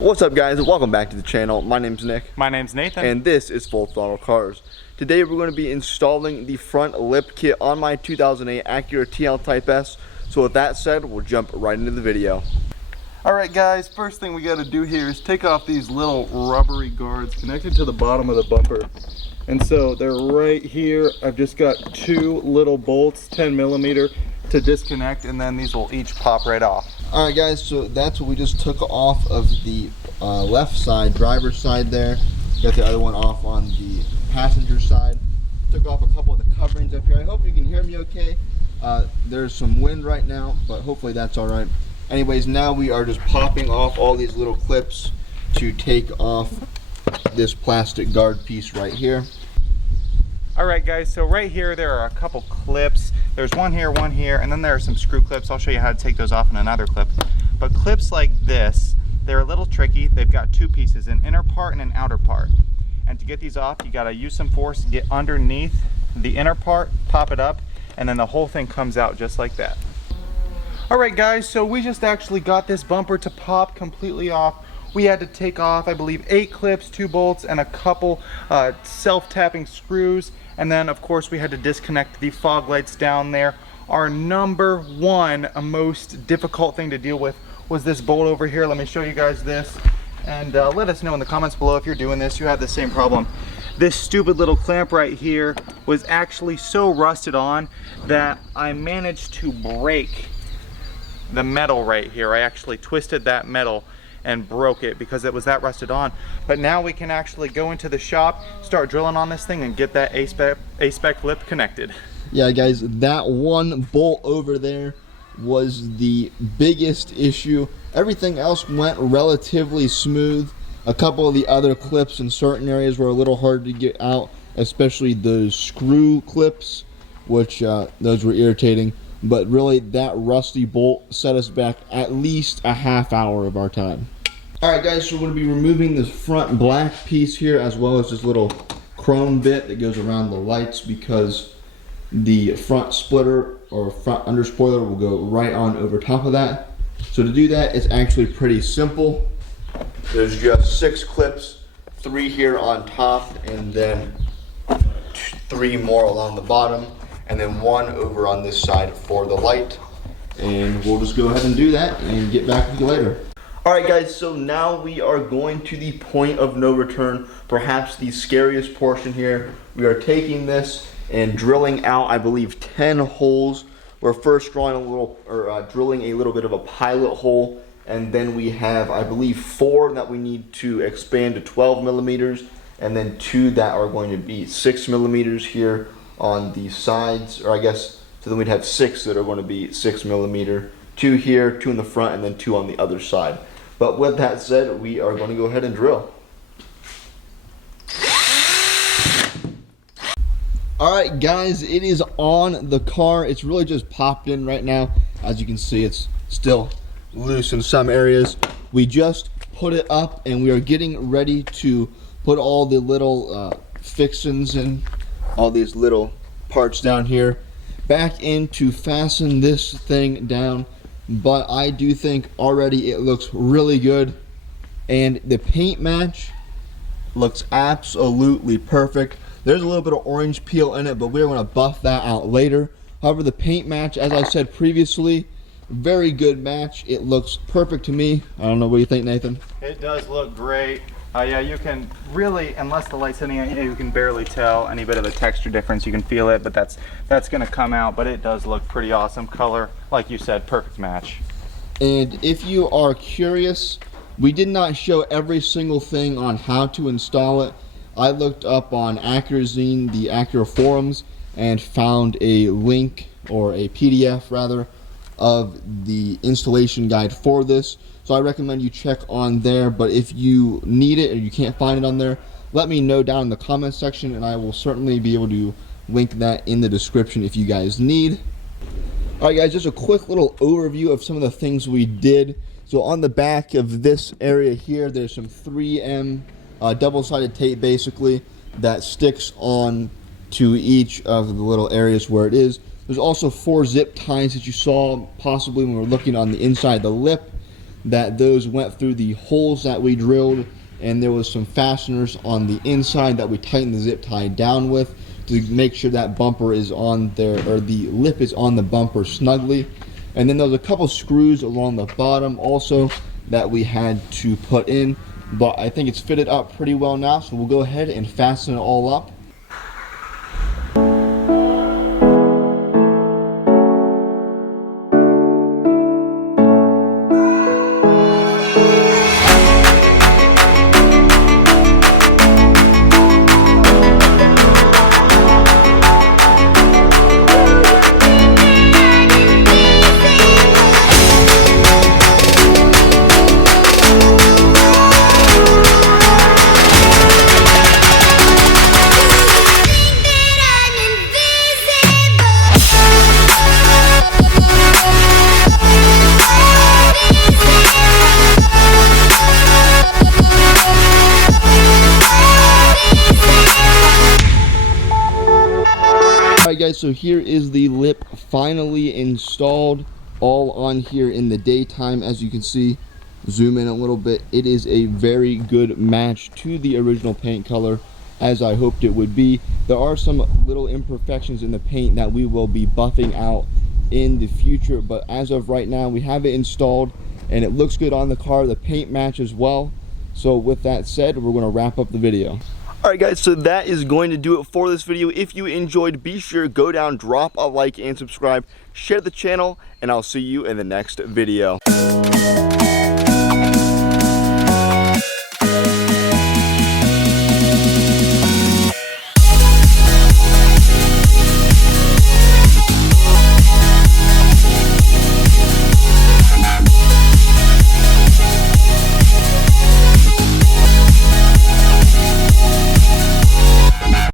What's up, guys? Welcome back to the channel. My name's Nick. My name's Nathan. And this is Full Throttle Cars. Today we're going to be installing the front lip kit on my 2008 Acura TL Type S. So with that said, we'll jump right into the video. Alright guys, first thing we got to do here is take off these little rubbery guards connected to the bottom of the bumper. And so they're right here. I've just got two little bolts, 10 millimeter, to disconnect, and then these will each pop right off. Alright guys, so that's what we just took off of the left side, driver's side there. Got the other one off on the passenger side. Took off a couple of the coverings up here. I hope you can hear me okay. There's some wind right now, but hopefully that's alright. Anyways, now we are just popping off all these little clips to take off this plastic guard piece right here. Alright guys, so right here there are a couple clips. There's one here, and then there are some screw clips. I'll show you how to take those off in another clip. But clips like this, they're a little tricky. They've got two pieces, an inner part and an outer part. And to get these off, you gotta use some force to get underneath the inner part, pop it up, and then the whole thing comes out just like that. Alright guys, so we just actually got this bumper to pop completely off. We had to take off, I believe, 8 clips, 2 bolts, and a couple self-tapping screws. And then, of course, we had to disconnect the fog lights down there. Our number one most difficult thing to deal with was this bolt over here. Let me show you guys this. And let us know in the comments below if you're doing this, you have the same problem. This stupid little clamp right here was actually so rusted on that I managed to break the metal right here. I actually twisted that metal and broke it because it was that rusted on. But now we can actually go into the shop, start drilling on this thing, and get that A-spec lip connected. Yeah guys, that one bolt over there was the biggest issue. Everything else went relatively smooth. A couple of the other clips in certain areas were a little hard to get out, especially those screw clips, which those were irritating. But really, that rusty bolt set us back at least a half hour of our time. Alright guys, so we're going to be removing this front black piece here, as well as this little chrome bit that goes around the lights, because the front splitter or front underspoiler will go right on over top of that. So to do that, it's actually pretty simple. There's just 6 clips, 3 here on top, and then 3 more along the bottom, and then 1 over on this side for the light. And we'll just go ahead and do that and get back with you later. Alright guys, so now we are going to the point of no return, perhaps the scariest portion here. We are taking this and drilling out, I believe, 10 holes. We're first drawing a little, drilling a little bit of a pilot hole, and then we have, I believe, 4 that we need to expand to 12 millimeters, and then 2 that are going to be 6 millimeters here on the sides, or I guess, so then we'd have 6 that are going to be 6 millimeter, 2 here, 2 in the front, and then 2 on the other side. But with that said, we are going to go ahead and drill. Alright guys, it is on the car. It's really just popped in right now. As you can see, it's still loose in some areas. We just put it up and we are getting ready to put all the little fixings and all these little parts down here back in to fasten this thing down. But I do think already it looks really good, and the paint match looks absolutely perfect. There's a little bit of orange peel in it, but we're going to buff that out later. However, the paint match, as I said previously, very good match. It looks perfect to me. I don't know, what do you think, Nathan? It does look great. Yeah, you can really, unless the light's hitting it, you can barely tell any bit of a texture difference. You can feel it, but that's going to come out. But it does look pretty awesome. Color, like you said, perfect match. And if you are curious, we did not show every single thing on how to install it. I looked up on Acura, the Acura forums, and found a link, or a PDF rather, of the installation guide for this. So I recommend you check on there, but if you need it or you can't find it on there, let me know down in the comments section, and I will certainly be able to link that in the description if you guys need. Alright guys, just a quick little overview of some of the things we did. So on the back of this area here, there's some 3M double-sided tape basically that sticks on to each of the little areas where it is. There's also 4 zip ties that you saw possibly when we were looking on the inside of the lip. that those went through the holes that we drilled, and there was some fasteners on the inside that we tightened the zip tie down with to make sure that bumper is on there, or the lip is on the bumper snugly. And then there was a couple screws along the bottom also that we had to put in, but I think it's fitted up pretty well now, so we'll go ahead and fasten it all up. Alright guys, so here is the lip finally installed, all on here in the daytime. As you can see, zoom in a little bit, it is a very good match to the original paint color, as I hoped it would be. There are some little imperfections in the paint that we will be buffing out in the future, but as of right now we have it installed and it looks good on the car. The paint matches well. So with that said, we're going to wrap up the video. Alright guys, so that is going to do it for this video. If you enjoyed, be sure to go down, drop a like and subscribe, share the channel, and I'll see you in the next video.